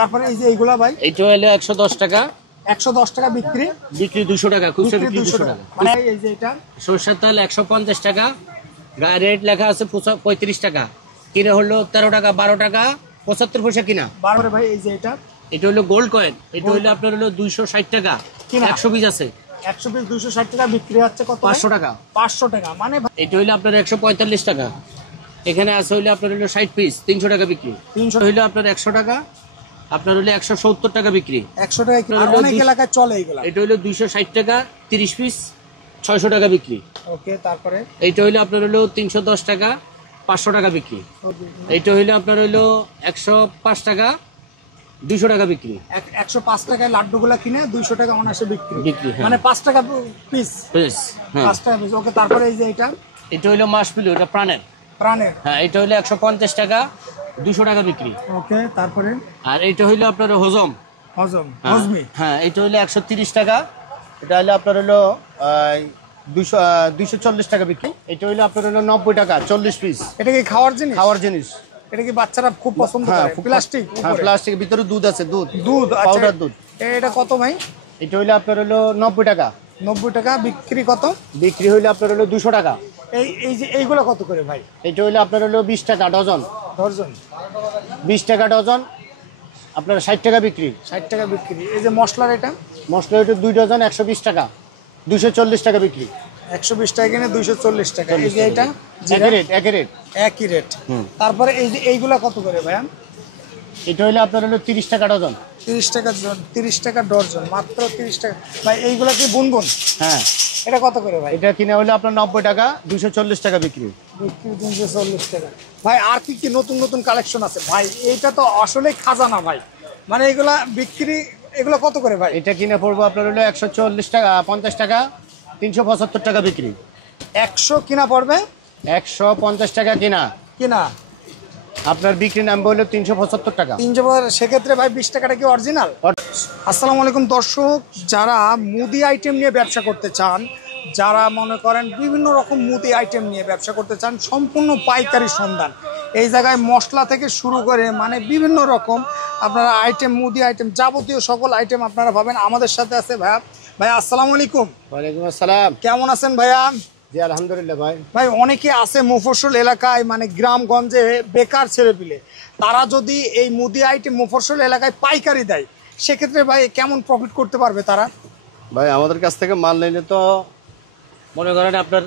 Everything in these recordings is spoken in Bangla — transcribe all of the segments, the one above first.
তারপরে এই যে এইগুলা ভাই, এটা হলো 110 টাকা। 110 টাকা বিক্রি, বিক্রি 200 টাকা, খুচরা বিক্রি 200 টাকা। মানে এই যে এটা সরষের তেল 150 টাকা, গায়ে রেট লেখা আছে 35 টাকা, কিনে হলো 13 টাকা, 12 টাকা 75 পয়সা কিনা। 12 ভাই এই যে এটা হলো গোল্ড কয়েন, এটা হলো আপনার হলো 260 টাকা, 100 পিস আছে, 100 পিস 260 টাকা বিক্রি হচ্ছে কত? 500 টাকা। 500 টাকা মানে এটা হলো আপনার 145 টাকা, এখানে আছে হইলো আপনার হলো 60 পিস 300 টাকা বিক্রি। 300 হইলো আপনার 100 টাকা, আপনার হলো 170 টাকা বিক্রি। 100 টাকা আর অনেক এলাকায় চলে এগুলা। এটা হলো 260 টাকা, 30 পিস 600 টাকা বিক্রি। ওকে, তারপরে এইটা হইলো আপনার হলো 310 টাকা, 500 টাকা বিক্রি। এইটা হইলো আপনার হইলো 105 টাকা, 200 টাকা বিক্রি। 105 টাকায় লাড্ডুগুলা কিনে 200 টাকা অনায়াসে বিক্রি, হ্যাঁ। মানে 5 টাকা পিস। হ্যাঁ, 5 টাকা পিস। ওকে, তারপরে এই যে এটা হইলো মাসপিলু, এটা প্রাণের। হ্যাঁ, এটা হইলো 150 টাকা, 200 টাকা বিক্রি। ওকে, তারপরে আর এইটা হইলো আপনার হজম। হজমি। হ্যাঁ, এটা হইলো 130 টাকা, এটা হইলো আপনার হইলো 240 টাকা বিক্রি। এটা হইলো আপনার হইলো 90 টাকা, 40 পিস। এটা কি খাওয়ার জিনিস? খাওয়ার জিনিস। এটা কি বাচ্চারা খুব পছন্দ করে? প্লাস্টিক। হ্যাঁ, প্লাস্টিকের ভিতরে দুধ আছে, দুধ পাউডার দুধ। এটা কত ভাই? এটা হইলো আপনার হইলো 90 টাকা। 90 টাকা বিক্রি। কত বিক্রি হইলো আপনার হইলো 200 টাকা। এই যে এইগুলো কত করে ভাই? এটা হইলো আপনার হইলো 20 টাকা ডজন। 20 টাকা ডজন, আপনার 60 টাকা বিক্রি। 60 টাকা বিক্রি। এই যে মশলার মশলা এটা 2 ডজন 120 টাকা, 240 টাকা বিক্রি। 120 টাকা কিনে 240 টাকা। এই যে এটা একই রেট। তারপরে এই যে এইগুলা কত করে ভাইয়া? এটা হইলো আপনার হলো 30 টাকা ডজন। 30 টাকা ডজন, মাত্র 30 টাকা। ভাই এইগুলা কি বুনবুন? হ্যাঁ। এটা কত করে ভাই? এটা কিনে হলো আপনার 90 টাকা, 240 টাকা বিক্রি। 240 টাকা। ভাই আর কি নতুন নতুন কালেকশন আছে ভাই? এইটা তো আসলে খাজানা ভাই, মানে এগুলা বিক্রি। এগুলো কত করে ভাই? এটা কিনে পড়বো আপনার হলো 140 টাকা, 50 টাকা, 375 টাকা বিক্রি। 100 কিনা পড়বে, 150 টাকা কিনা। আপনার বিক্রি নাম হলো 375 টাকা। 300। সেক্ষেত্রে ভাই 20 টাকাটা কি অরিজিনাল? আসসালামু আলাইকুম দর্শক, যারা মুদি আইটেম নিয়ে ব্যবসা করতে চান, যারা মনে করেন বিভিন্ন রকম মুদি আইটেম নিয়ে ব্যবসা করতে চান, সম্পূর্ণ পাইকারি সন্ধান। এই জায়গায় মশলা থেকে শুরু করে মানে বিভিন্ন রকম আপনারা আইটেম, মুদি আইটেম, যাবতীয় সকল আইটেম আপনারা পাবেন। আমাদের সাথে আছে ভাইয়া আসসালামু আলাইকুম। ওয়ালাইকুম আসসালাম। কেমন আছেন ভাইয়া? জি আলহামদুলিল্লাহ। ভাই অনেকে আছে মফস্বল এলাকায়, মানে গ্রামগঞ্জে বেকার ছেলেপিলে, তারা যদি এই মুদি আইটেম মফস্বল এলাকায় পাইকারি দেয়, সেক্ষেত্রে ভাই কেমন প্রফিট করতে পারবে তারা? ভাই আমাদের কাছ থেকে মাল নিলে তো মনে করেন আপনার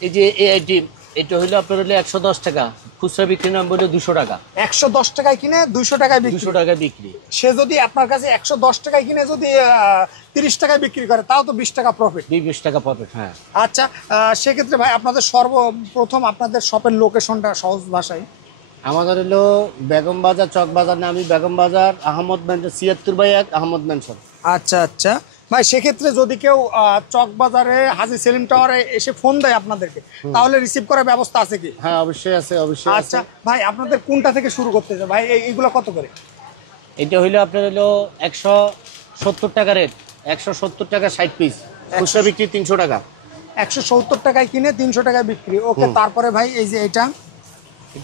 এই যে এই আইটেম, এটা হইলো আপনার হলো 110 টাকা, খুচরা বিক্রি নাম বললো 200 টাকা। 110 টাকায় কিনে 200 টাকায় বিক্রি। 200 টাকা বিক্রি। সে যদি আপনার কাছে 110 টাকায় কিনে যদি 30 টাকায় বিক্রি করে, তাও তো 20 টাকা প্রফিট। 20 টাকা প্রফিট। হ্যাঁ। আচ্ছা, সেক্ষেত্রে ভাই আপনাদের সর্বপ্রথম আপনাদের শপের লোকেশনটা সহজ ভাষায়। আমাদের হলো বেগম বাজার, চক বাজার নামি বেগম বাজার, আহমদ মেনশন 76/1 আহমদ মেনশন। আচ্ছা ভাই, সেক্ষেত্রে যদি কেউ চক বাজারে হাজী সেলিম টাওয়ারে এসে ফোন দেয় আপনাদেরকে, তাহলে রিসিভ করার ব্যবস্থা আছে কি? হ্যাঁ, অবশ্যই আছে, অবশ্যই। আচ্ছা ভাই, আপনাদের কোনটা থেকে শুরু করতে চাই ভাই? এইগুলো কত করে? এটা হইলো আপনার হলো 170 টাকা রেট, 170 টাকা 60 পিস, খুচরা বিক্রি 300 টাকা। 170 টাকায় কিনে 300 টাকায় বিক্রি। ওকে, তারপরে ভাই এই যে এটা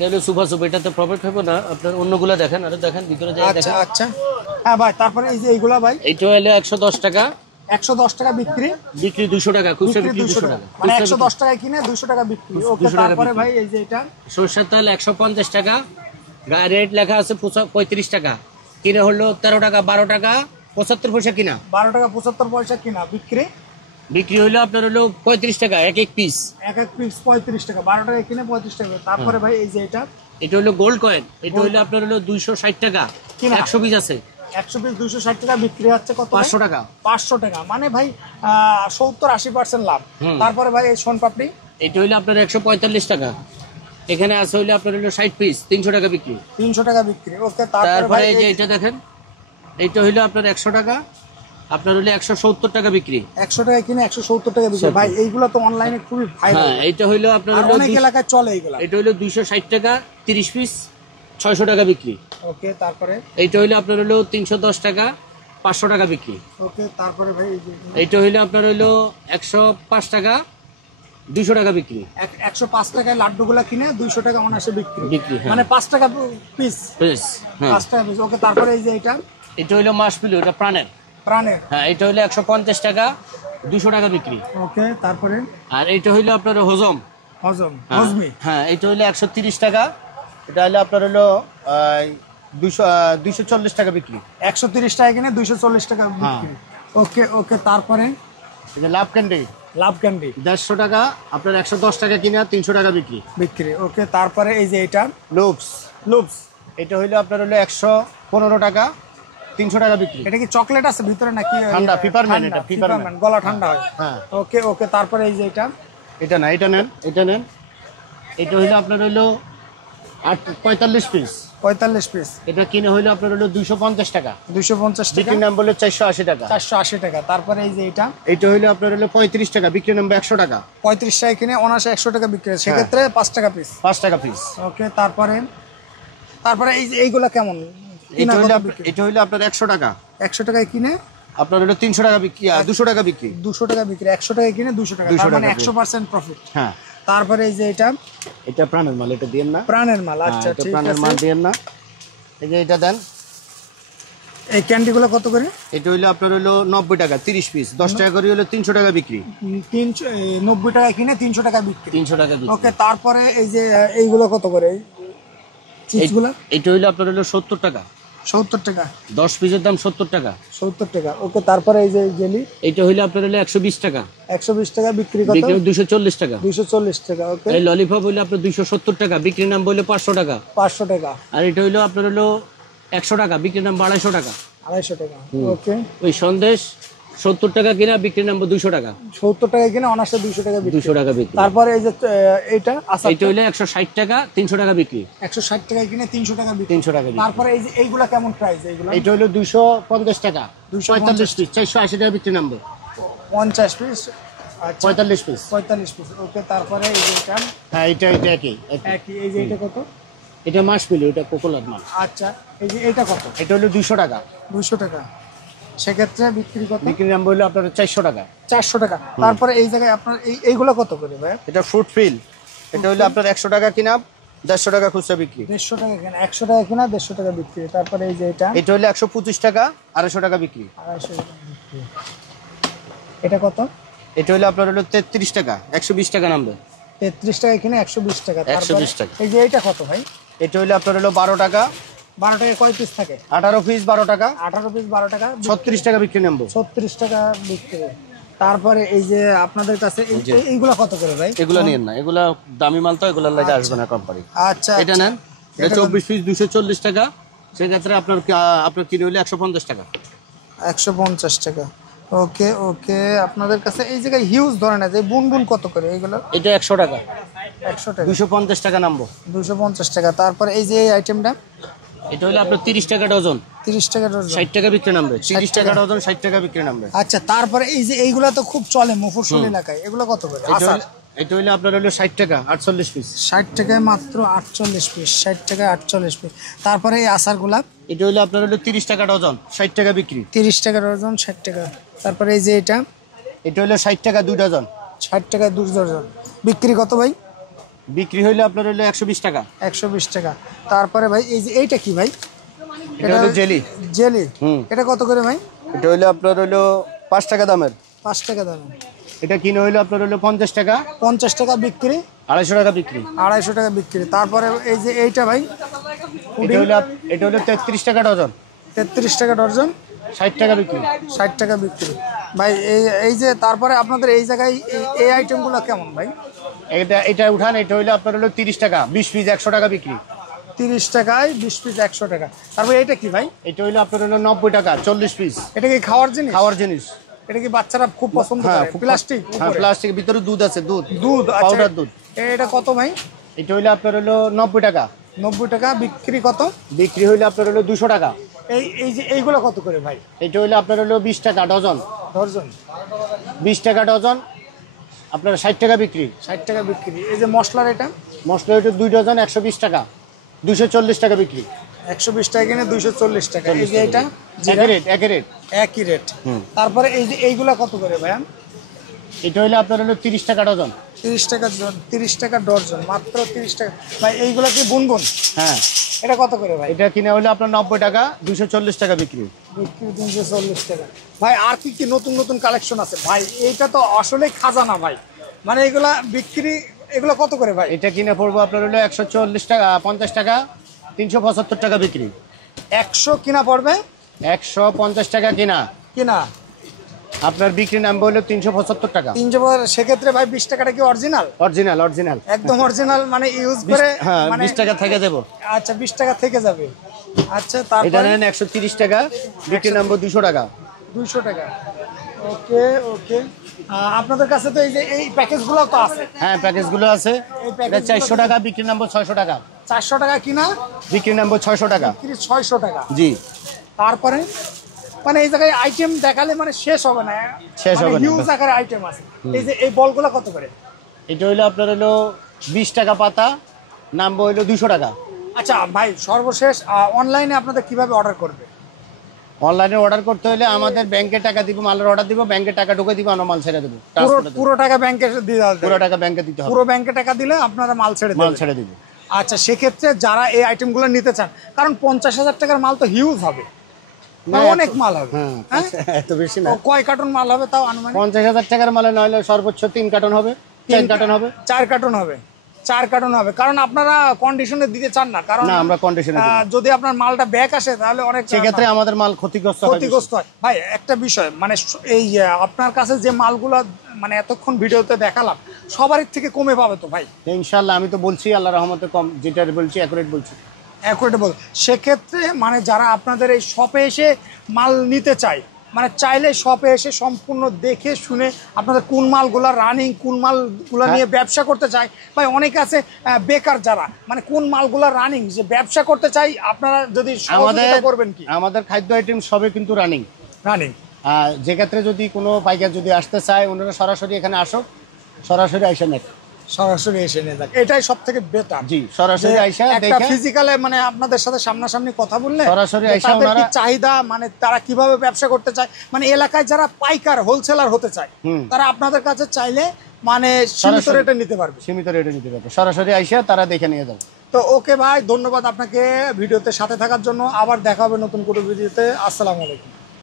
হলো সুপার সুপ, এটাতে প্রফিট হবে না। আপনার অন্যগুলো দেখেন, আরো দেখেন ভিতরে যাই দেখেন। আচ্ছা হ্যাঁ ভাই, তারপরে এই যে এইগুলা ভাই, এটা হলো 110 টাকা, 110 টাকা বিক্রি 200 টাকা, খুচরা বিক্রি 200 টাকা। মানে 110 টাকায় কিনে 200 টাকা বিক্রি। ওকে, তারপরে ভাই এই যে এটা সরষের তেল 150 টাকা, গায়ে রেট লেখা আছে 35 টাকা, কিনে হলো 13 টাকা, 12 টাকা 75 পয়সা কিনা। 12 টাকা 75 পয়সা কিনা, বিক্রি হইলো আপনার হলো 35 টাকা এক পিস। এক পিস 35 টাকা, 12 টাকা কিনে 35 টাকা। তারপরে ভাই এই যে এটা হলো গোল্ড কয়েন, এটা হলো আপনার হলো 260 টাকা, 100 পিস আছে। 100 পিস 260 টাকা বিক্রি হচ্ছে কত? 500 টাকা। 500 টাকা, মানে ভাই 70-80% লাভ। তারপরে ভাই এই সোন পাপড়ি, এটা হইলো আপনার 145 টাকা, এখানে আছে হইলো আপনার হলো 60 পিস, 300 টাকা বিক্রি। 300 টাকা বিক্রি। ওকে, তারপরে এই যে এটা দেখেন, এইটা হইলো আপনার 100 টাকা, আপনার হলো 170 টাকা বিক্রি। 100 টাকা কিনে 170 টাকা বিক্রি। ভাই এইগুলো তো অনলাইনে খুবই ভাইরাল। হ্যাঁ, এটা হইলো আপনার অনেক এলাকায় চলে এইগুলা। এটা হইলো 260 টাকা, 30 পিস 600 টাকা বিক্রি। ওকে, তারপরে এইটা হইলো আপনার হলো 310 টাকা, 500 টাকা বিক্রি। ওকে, তারপরে ভাই এইটা হইলো আপনার হইলো 105 টাকা, 200 টাকা বিক্রি। 105 টাকায় লাড্ডুগুলা কিনে 200 টাকা অনায়াসে বিক্রি। হ্যাঁ। মানে 5 টাকা পিস। পিস, হ্যাঁ। 5 টাকা পিস। ওকে, তারপরে এই যে এটা হইলো মাসপিলু, এটা প্রাণের। হ্যাঁ, এটা হইলো 150 টাকা, 200 টাকা বিক্রি। ওকে, তারপরে আর এটা হইলো আপনার হজম। হজমি। হ্যাঁ, এটা হইলো 130 টাকা, এটা হইলো আপনার হইলো 240 টাকা বিক্রি। 130 টাকা কিনে 240 টাকা বিক্রি। ওকে ওকে, তারপরে এই যে লাভ ক্যান্ডি। 150 টাকা, আপনার 110 টাকা কিনে 300 টাকা বিক্রি। ওকে, তারপরে এই যে এটা লুপস, এটা হইলো আপনার হইলো 115 টাকা, 300 টাকা বিক্রি। এটা কি চকলেট আছে ভিতরে নাকি ঠান্ডা? পিপারমেন্ট, এটা পিপারমেন্ট, গলা ঠান্ডা হয়। হ্যাঁ। ওকে ওকে, তারপরে এই যে এটা না, এটা নেন। এটা হইলো আপনার হইলো 45 পিস। এটা কিনে হইলো আপনার হইলো 250 টাকা। 250 টাকা। বিক্রির নাম বলে 480 টাকা। 480 টাকা। তারপরে এই যে এটা হইলো আপনার হইলো 35 টাকা, বিক্রির নাম 100 টাকা। 35 টাকা কিনে অনায়াসে 100 টাকা বিক্রি হয়, সেক্ষেত্রে 5 টাকা পিস। 5 টাকা পিস। ওকে, তারপরে এই যে এইগুলা কেমন? এটা হইলো আপনার 100 টাকা। 100 টাকায় কিনে আপনার হইলো 300 টাকা বিক্রি, 200 টাকা বিক্রি। 200 টাকা বিক্রি। 100 টাকায় কিনে 200 টাকা, তার মানে 100% প্রফিট। হ্যাঁ। তারপরে এই যে এটা প্রাণের মাল, এটা দেন না। প্রাণের মাল, আচ্ছা ঠিক আছে। প্রাণের মাল দেন না। এই যে এটা দেন। এই ক্যান্ডিগুলো কত করে? এটা হইলো আপনার হইলো 90 টাকা, 30 পিস, 10 টাকা করে হইলো 300 টাকা বিক্রি। 90 টাকা কিনে 300 টাকা বিক্রি। 300 টাকা বিক্রি। ওকে, তারপরে এই যে এইগুলো কত করে? চিপসগুলো এটা হইলো আপনার হইলো 70 টাকা। 70 টাকা। 10 পিসের দাম 70 টাকা। 70 টাকা। ওকে, তারপরে এই যে জেলি, এটা হইলো আপনার হইলো 120 টাকা। 120 টাকা বিক্রি। কত? বিক্রি 240 টাকা। 240 টাকা। ওকে, এই ললিপপ হইলো আপনার 270 টাকা, বিক্রির নাম বলে 500 টাকা। 500 টাকা। আর এটা হইলো আপনার হইলো 100 টাকা, বিক্রির নাম 250 টাকা। 250 টাকা। ওকে, ওই সন্দেশ 70 টাকা কিনা, বিক্রির নাম 200 টাকা। 70 টাকা কিনে অনায়াসে 200 টাকা বিক্রি। 200 টাকা বিক্রি। তারপরে এই যে এটা আচার, এটা হইলো 160 টাকা, 300 টাকা বিক্রি। 160 টাকা কিনে 300 টাকা বিক্রি। 300 টাকা বিক্রি। তারপরে এই যে এইগুলা কেমন প্রাইস? এইগুলা এটা হইলো 250 টাকা, 45 পিস, 480 টাকা বিক্রি নাম। 50 পিস। আচ্ছা, 45 পিস। 45 পিস। ওকে, তারপরে এই যে হ্যাঁ, এটা একই। এই যে এটা কত? এটা মাসপিলু, এটা কোকোলার মাল। আচ্ছা, এই যে এটা কত? এটা হলো 200 টাকা। 200 টাকা। সেক্ষেত্রে বিক্রি কত? বিক্রির নাম বললো আপনার 400 টাকা। 400 টাকা। তারপরে এই জায়গায় আপনার এইগুলো কত করে ভাই? এটা ফ্রুট ফিল, এটা হলো আপনার 100 টাকা কিনা, 150 টাকা খুচরা বিক্রি। 150 টাকা কিনা, 100 টাকা কিনা, 150 টাকা বিক্রি। তারপরে এই যে এটা হলো 125 টাকা, 250 টাকা বিক্রি। 250 টাকা বিক্রি। এটা কত? এটা হলো আপনার হলো 33 টাকা, 120 টাকা নামবে। 33 টাকা কিনে 120 টাকা। 120 টাকা। এই যে এটা কত ভাই? এটা হলো আপনার হলো 12 টাকা। 12 টাকা কয় পিস থাকে? 18 পিস 12 টাকা। 18 পিস 12 টাকা। 36 টাকা বিক্রি নামবো। 36 টাকা বিক্রি। তারপরে এই যে আপনাদের কাছে এইগুলা কত করে ভাই? এগুলা নিয়েন না, এগুলা দামি মাল তো, এগুলা লাগে আসবে না কোম্পানি। আচ্ছা, এটা নেন, এটা 24 পিস 240 টাকা। সেক্ষেত্রে আপনার কিনে হইলে 150 টাকা। 150 টাকা। ওকে ওকে, আপনাদের কাছে এই জায়গায় হিউজ ধরনের যে বুনবুন কত করে এইগুলো? এটা 100 টাকা। 100 টাকা। 250 টাকা নামবো। 250 টাকা। তারপরে এই যে এই আইটেমটা, এটা হলো আপনার 30 টাকা ডজন। 30 টাকা ডজন। 60 টাকা বিক্রি নামবে। 30 টাকা ডজন, 60 টাকা বিক্রি নামবে। আচ্ছা, তারপরে এই যে এইগুলা তো খুব চলে মফস্বল এলাকায়, এগুলো কত করে? এটা হলো আপনার হলো 60 টাকা, 48 পিস। 60 টাকায় মাত্র 48 পিস। 60 টাকায় 48 পিস। তারপরে এই আচারগুলা, এটা হলো আপনার হলো 30 টাকা ডজন, 60 টাকা বিক্রি। 30 টাকা ডজন, 60 টাকা। তারপরে এই যে এটা হলো 60 টাকা 2 ডজন। 60 টাকায় 2 ডজন। বিক্রি কত ভাই? বিক্রি হইলো আপনার হলো 120 টাকা। 120 টাকা। তারপরে ভাই এই যে এইটা কি ভাই? এটা হলো জেলি। জেলি। এটা কত করে ভাই? এটা হলো আপনার হলো 5 টাকা দামের। 5 টাকা দামের। এটা কিনে হইলো আপনার হলো 50 টাকা। 50 টাকা বিক্রি। 250 টাকা বিক্রি। 250 টাকা বিক্রি। তারপরে এই যে এইটা ভাই, এটা হলো 33 টাকা ডজন। 33 টাকা ডজন। 60 টাকা বিক্রি। 60 টাকা বিক্রি। ভাই এই যে তারপরে আপনাদের এই জায়গায় এই আইটেমগুলো কেমন ভাই? এটা উঠান, এটা হইলো আপনার হলো 30 টাকা, 20 পিস 100 টাকা বিক্রি। 30 টাকায় 20 পিস 100 টাকা। তারপরে এটা কি ভাই? এটা হইলো আপনার হলো 90 টাকা, 40 পিস। এটা কি খাওয়ার জিনিস? খাওয়ার জিনিস। এটা কি বাচ্চারা খুব পছন্দ করে? প্লাস্টিক। হ্যাঁ, প্লাস্টিক, ভিতরে দুধ আছে, দুধ। আচ্ছা, পাউডার দুধ। এটা কত ভাই? এটা হইলো আপনার হলো 90 টাকা। 90 টাকা। বিক্রি কত? বিক্রি হইলো আপনার হলো 200 টাকা। এই যে এইগুলো কত করে ভাই? এটা হইলো আপনার হলো 20 টাকা ডজন। ডজন। 20 টাকা ডজন, আপনার 60 টাকা বিক্রি। 60 টাকা বিক্রি। এই যে মশলার এটা? মশলা এটা 2 ডজন 120 টাকা, 240 টাকা বিক্রি। 120 টাকা কিনে 240 টাকা। এই যে এটা একই রেট। একই রেট। তারপরে এই যে এইগুলা কত করে ভাই? এটা হলো আপনার হলো 30 টাকা ডজন। 30 টাকা ডজন, মাত্র 30 টাকা। ভাই এইগুলা কি বুনবুন? হ্যাঁ। এটা কত করে ভাই? এটা কিনা হলো আপনার 90 টাকা, 240 টাকা বিক্রি। 340 টাকা। ভাই আর কি কি নতুন নতুন কালেকশন আছে ভাই? এইটা তো আসলে খাজানা ভাই, মানে এগুলা বিক্রি, এগুলো কত করে ভাই? এটা কিনে পড়বো আপনার হলো 140 টাকা, 50 টাকা, 375 টাকা বিক্রি। 100 কিনা পড়বে, 150 টাকা কিনা, কিনা আপনার বিক্রি নাম হলো 375 টাকা। 300। সেক্ষেত্রে ভাই 20 টাকাটা কি অরিজিনাল? অরিজিনাল, অরিজিনাল, একদম অরিজিনাল, মানে ইউজ করে, হ্যাঁ, মানে 20 টাকা থেকে দেবো। আচ্ছা 20 টাকা থেকে যাবে। আচ্ছা এটা তারপরে নেন 130 টাকা, বিক্রি নাম 200 টাকা। 200 টাকা। ওকে ওকে। আপনাদের কাছে তো এই যে এই প্যাকেজগুলো তো আছে। হ্যাঁ, প্যাকেজগুলো আছে। এই এটা প্যাকেজগুলো 400 টাকা, বিক্রি নাম 600 টাকা। 400 টাকা কিনা, বিক্রি নাম 600 টাকা। বিক্রি 600 টাকা। জি। তারপরে মানে এই জায়গায় আইটেম দেখালে মানে শেষ হবে না, শেষ হবে না। হিউজ আকারে আইটেম আছে। এই যে এই বলগুলো কত করে? এটা হইলো আপনার হলো 20 টাকা পাতা, নামবো হইলো 200 টাকা। আচ্ছা ভাই সর্বশেষ অনলাইনে আপনাদের কিভাবে অর্ডার করবে? অনলাইনে অর্ডার করতে হলে আমাদের ব্যাংকে টাকা দিব, মালের অর্ডার দিব, ব্যাংকে টাকা ঢুকে দিব, আমরা মাল ছেড়ে দেবো। পুরো টাকা ব্যাংকে দিয়ে দিতে হবে? পুরো টাকা ব্যাংকে দিতে হবে। পুরো ব্যাংকে টাকা দিলে আপনারা মাল ছেড়ে মাল দেবেন? ছেড়ে দিব। আচ্ছা সেক্ষেত্রে যারা এই আইটেমগুলো নিতে চান, কারণ 50,000 টাকার মাল তো হিউজ হবে, না, অনেক মাল হবে। হ্যাঁ, এত বেশি না। তো কয় কার্টন মাল হবে তাও আনুমানিক? 50,000 টাকার মালে নইলে সর্বোচ্চ 3 কার্টন হবে, 4 কার্টন হবে। 4 কার্টন হবে, 4 কার্টন হবে, কারণ আপনারা কন্ডিশনে দিতে চান না, কারণ না, আমরা কন্ডিশনে দিই। যদি আপনার মালটা ব্যাক আসে তাহলে অনেক সেক্ষেত্রে আমাদের মাল ক্ষতিগ্রস্ত হয়। ক্ষতিগ্রস্ত হয়। ভাই একটা বিষয়, মানে এই আপনার কাছে যে মালগুলো মানে এতক্ষণ ভিডিওতে দেখালাম সবারই থেকে কমে পাবে তো ভাই? ইনশাআল্লাহ, আমি তো বলছি আল্লাহর রহমতে কম, যেটা বলছি অ্যাকুরেট বলছি। অ্যাকুরেটেবল। সেক্ষেত্রে মানে যারা আপনাদের এই শপে এসে মাল নিতে চায়, মানে চাইলে শপে এসে সম্পূর্ণ দেখে শুনে আপনাদের কোন মালগুলা রানিং, কোন মালগুলা নিয়ে ব্যবসা করতে চায়, ভাই অনেকে আছে বেকার যারা, মানে কোন মালগুলা রানিং যে ব্যবসা করতে চাই, আপনারা যদি সহযোগিতা করবেন কি? আমাদের খাদ্য আইটেম সবই কিন্তু রানিং। রানিং। যে ক্ষেত্রে যদি কোনো পাইকার যদি আসতে চায়, ওনারা সরাসরি এখানে আসুক, সরাসরি আইসা নেক, সরাসরি এসে নিয়ে যাক, এটাই সব থেকে বেটার। জি, সরাসরি আইসা একটা দেখে ফিজিক্যালে মানে আপনাদের সাথে সামনাসামনি কথা বললে সরাসরি আইসা তাদের কি ওনারা চাহিদা, মানে তারা কিভাবে ব্যবসা করতে চায়, মানে এলাকায় যারা পাইকার হোলসেলার হতে চায় তারা আপনাদের কাছে চাইলে মানে সীমিত রেটে নিতে পারবে। সীমিত রেটে নিতে পারবে, সরাসরি আইসা তারা দেখে নিয়ে যাবে। তো ওকে ভাই, ধন্যবাদ আপনাকে ভিডিওতে সাথে থাকার জন্য। আবার দেখা হবে নতুন কোনো ভিডিওতে। আসসালামু আলাইকুম।